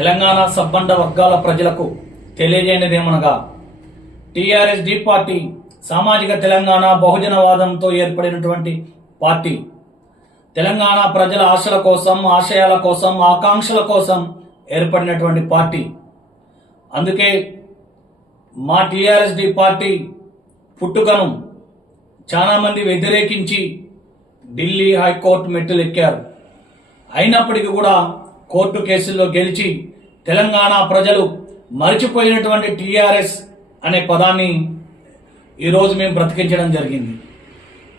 తెలంగాణ సబ్బండ వర్గాల ప్రజలకు తెలియజేయనిదేమనగా టీఆర్ఎస్ డి పార్టీ సామాజిక తెలంగాణ బహుజనవాదంతో ఏర్పడినటువంటి పార్టీ. తెలంగాణ ప్రజల ఆశల కోసం ఆశయాల కోసం ఆకాంక్షల కోసం ఏర్పడినటువంటి పార్టీ. అందుకే మా టీఆర్ఎస్ డి పార్టీ పుట్టుకను చాలామంది వ్యతిరేకించి ఢిల్లీ హైకోర్టు మెట్టులు ఎక్కారు అయినప్పటికీ కూడా కోర్టు కేసుల్లో గెలిచి తెలంగాణ ప్రజలు మరిచిపోయినటువంటి టీఆర్ఎస్ అనే పదాన్ని ఈరోజు మేము బ్రతికించడం జరిగింది.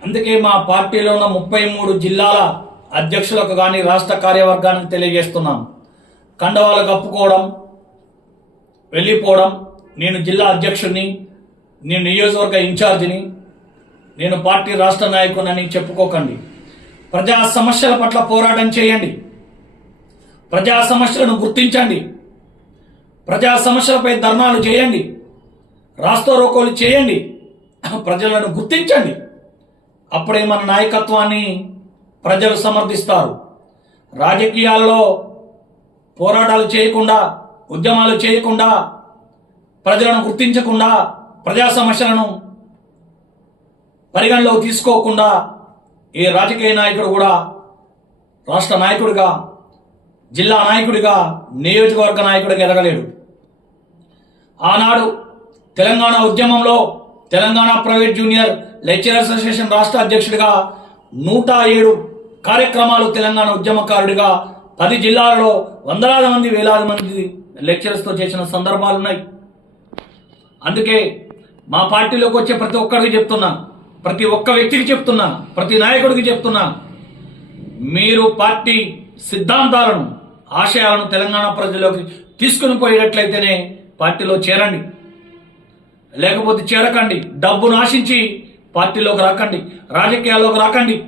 అందుకే మా పార్టీలో ఉన్న ముప్పై మూడు జిల్లాల అధ్యక్షులకు కానీ రాష్ట్ర కార్యవర్గానికి తెలియజేస్తున్నాం. కండవాలు కప్పుకోవడం వెళ్ళిపోవడం నేను జిల్లా అధ్యక్షుడిని నేను నియోజకవర్గ ఇన్ఛార్జిని నేను పార్టీ రాష్ట్ర నాయకునని చెప్పుకోకండి. ప్రజా సమస్యల పట్ల పోరాటం చేయండి. ప్రజా సమస్యలను గుర్తించండి. ప్రజా సమస్యలపై ధర్నాలు చేయండి. రాస్తో రోకోలు చేయండి ప్రజలను గుర్తించండి. అప్పుడే మన నాయకత్వాన్ని ప్రజలు సమర్థిస్తారు. రాజకీయాల్లో పోరాటాలు చేయకుండా ఉద్యమాలు చేయకుండా ప్రజలను గుర్తించకుండా ప్రజా సమస్యలను పరిగణలోకి తీసుకోకుండా ఏ రాజకీయ నాయకుడు కూడా రాష్ట్ర నాయకుడిగా జిల్లా నాయకుడిగా నియోజకవర్గ నాయకుడిగా ఎదగలేడు. ఆనాడు తెలంగాణ ఉద్యమంలో Telangana private junior lecturer association రాష్ట్ర అధ్యక్షుడిగా నూట ఏడు కార్యక్రమాలు తెలంగాణ ఉద్యమకారుడిగా పది జిల్లాలలో వందలాది మంది వేలాది మంది లెక్చరర్స్తో చేసిన సందర్భాలు ఉన్నాయి. అందుకే మా పార్టీలోకి వచ్చే ప్రతి ఒక్కరికి చెప్తున్నా ప్రతి ఒక్క వ్యక్తికి చెప్తున్నా ప్రతి నాయకుడికి చెప్తున్నా మీరు పార్టీ సిద్ధాంతాలను ఆశయాలను తెలంగాణ ప్రజల్లోకి తీసుకుని పోయేటట్లయితేనే పార్టీలో చేరండి. లేకపోతే చేరకండి. డబ్బును ఆశించి పార్టీలోకి రాకండి. రాజకీయాల్లోకి రాకండి.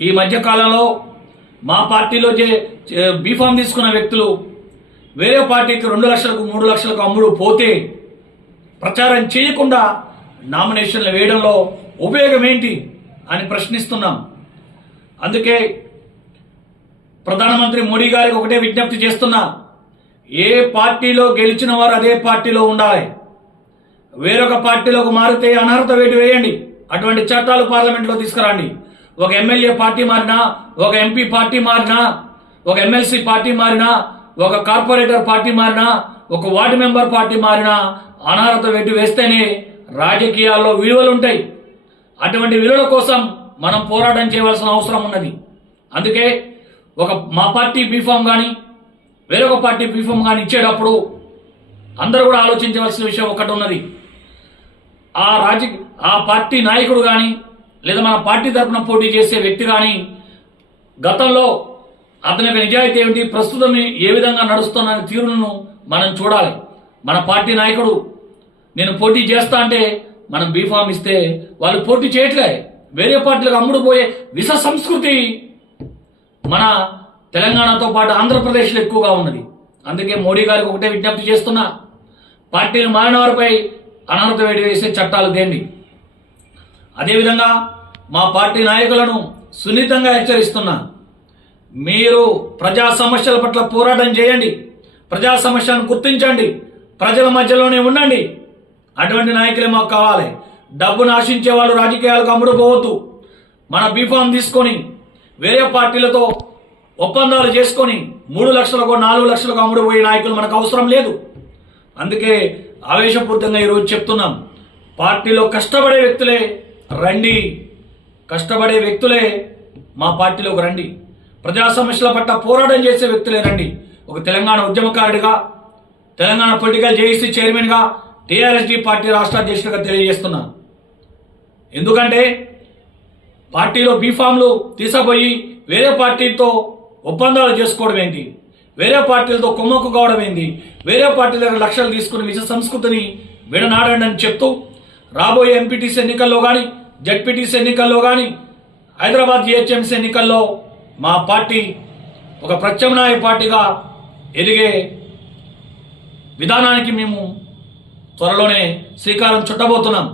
ఈ మధ్యకాలంలో మా పార్టీలో చే- బీఫామ్ తీసుకున్న వ్యక్తులు వేరే పార్టీకి రెండు లక్షలకు మూడు లక్షలకు అమ్ముడు పోతే ప్రచారం చేయకుండా నామినేషన్లు వేయడంలో ఉపయోగం ఏంటి అని ప్రశ్నిస్తున్నాం. అందుకే ప్రధానమంత్రి మోడీ గారికి ఒకటే విజ్ఞప్తి చేస్తున్నా ఏ పార్టీలో గెలిచిన వారు అదే పార్టీలో ఉండాలి. వేరొక పార్టీలోకి మారితే అనర్హత వేటు వేయండి. అటువంటి చట్టాలు పార్లమెంట్లో తీసుకురండి. ఒక ఎమ్మెల్యే పార్టీ మారినా ఒక ఎంపీ పార్టీ మారినా ఒక ఎమ్మెల్సీ పార్టీ మారినా ఒక కార్పొరేటర్ పార్టీ మారినా ఒక వార్డు మెంబర్ పార్టీ మారినా అనర్హత వేటు వేస్తేనే రాజకీయాల్లో విలువలు ఉంటాయి. అటువంటి విలువల కోసం మనం పోరాటం చేయవలసిన అవసరం ఉన్నది. అందుకే ఒక మా పార్టీ బీఫామ్ కానీ వేరొక పార్టీ బీఫామ్ కానీ ఇచ్చేటప్పుడు అందరూ కూడా ఆలోచించవలసిన విషయం ఒకటి ఉన్నది. ఆ రాజ ఆ పార్టీ నాయకుడు కానీ లేదా మన పార్టీ తరపున పోటీ చేసే వ్యక్తి కానీ గతంలో అతని యొక్క నిజాయితీ ఏమిటి ప్రస్తుతం ఏ విధంగా నడుస్తున్న తీరును మనం చూడాలి. మన పార్టీ నాయకుడు నేను పోటీ చేస్తా అంటే మనం బీఫామ్ ఇస్తే వాళ్ళు పోటీ చేయట్లే. వేరే పార్టీలకు అమ్ముడు పోయే విష సంస్కృతి మన తెలంగాణతో పాటు ఆంధ్రప్రదేశ్లో ఎక్కువగా ఉన్నది. అందుకే మోడీ గారికి ఒకటే విజ్ఞప్తి చేస్తున్నా పార్టీలు మారిన వారిపై అనర్హత వేడి వేసే చట్టాలు తేండి అదేవిధంగా మా పార్టీ నాయకులను సున్నితంగా హెచ్చరిస్తున్నా మీరు ప్రజా సమస్యల పట్ల పోరాటం చేయండి ప్రజా సమస్యలను గుర్తించండి ప్రజల మధ్యలోనే ఉండండి. అటువంటి నాయకులే మాకు కావాలి. డబ్బును ఆశించే వాళ్ళు రాజకీయాలకు అమ్ముడుపోవద్దు. మన బీఫామ్ తీసుకొని వేరే పార్టీలతో ఒప్పందాలు చేసుకొని మూడు లక్షలకు నాలుగు లక్షలకు అమ్ముడు పోయే నాయకులు మనకు అవసరం లేదు. అందుకే ఆవేశపూరితంగా ఈరోజు చెప్తున్నాం. పార్టీలో కష్టపడే వ్యక్తులే రండి. కష్టపడే వ్యక్తులే మా పార్టీలోకి రండి. ప్రజా సమస్యల పట్ల పోరాటం చేసే వ్యక్తులే రండి. ఒక తెలంగాణ ఉద్యమకారుడిగా తెలంగాణ పొలిటికల్ జేఏసీ చైర్మన్గా టీఆర్ఎస్డి పార్టీ రాష్ట్ర అధ్యక్షుడిగా తెలియజేస్తున్నా. ఎందుకంటే పార్టీలో బీఫామ్లు తీసుకుపోయి వేరే పార్టీతో ఒప్పందాలు చేసుకోవడం ఏంటి? వేరే పార్టీలతో కుమ్మక్కు కావడం ఏంటి? వేరే పార్టీల దగ్గర లక్షలు తీసుకుని నిజ సంస్కృతిని విడనాడండి అని చెప్తూ రాబోయే ఎంపీటీసీ ఎన్నికల్లో కానీ జడ్పీటీసీ ఎన్నికల్లో కానీ హైదరాబాద్ జిహెచ్ఎంసీ ఎన్నికల్లో మా పార్టీ ఒక ప్రత్యామ్నాయ పార్టీగా ఎదిగే విధానానికి మేము త్వరలోనే శ్రీకారం చుట్టబోతున్నాం.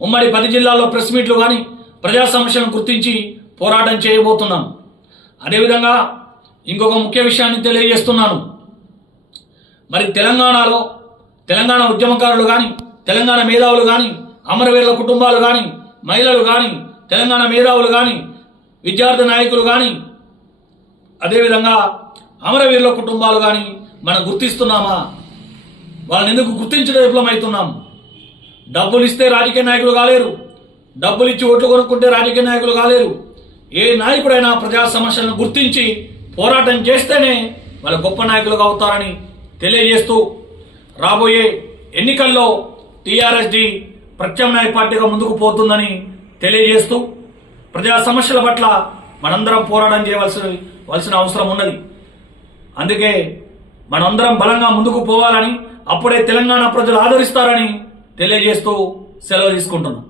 ఉమ్మడి పది జిల్లాల్లో ప్రెస్ మీట్లు కానీ ప్రజా సమస్యలను గుర్తించి పోరాటం చేయబోతున్నాం. అదేవిధంగా ఇంకొక ముఖ్య విషయాన్ని తెలియజేస్తున్నాను. మరి తెలంగాణలో తెలంగాణ ఉద్యమకారులు కానీ తెలంగాణ మేధావులు కానీ అమరవీరుల కుటుంబాలు కానీ మహిళలు కానీ తెలంగాణ మేధావులు కానీ విద్యార్థి నాయకులు కానీ అదేవిధంగా అమరవీరుల కుటుంబాలు కానీ మనం గుర్తిస్తున్నామా? వాళ్ళని ఎందుకు గుర్తించడం విఫలమవుతున్నాం డబ్బులు ఇస్తే రాజకీయ నాయకులు కాలేరు. డబ్బులు ఇచ్చి ఓట్లు కొనుక్కుంటే రాజకీయ నాయకులు కాలేరు. ఏ నాయకుడైనా ప్రజా సమస్యలను గుర్తించి పోరాటం చేస్తేనే వాళ్ళ గొప్ప నాయకులుగా అవుతారని తెలియజేస్తూ రాబోయే ఎన్నికల్లో టీఆర్ఎస్డి ప్రత్యామ్నాయ పార్టీగా ముందుకు పోతుందని తెలియజేస్తూ ప్రజా సమస్యల పట్ల మనందరం పోరాటం చేయవలసిన వలసిన అవసరం ఉన్నది. అందుకే మనందరం బలంగా ముందుకు పోవాలని అప్పుడే తెలంగాణ ప్రజలు ఆదరిస్తారని తెలియజేస్తూ సెలవు తీసుకుంటున్నాం.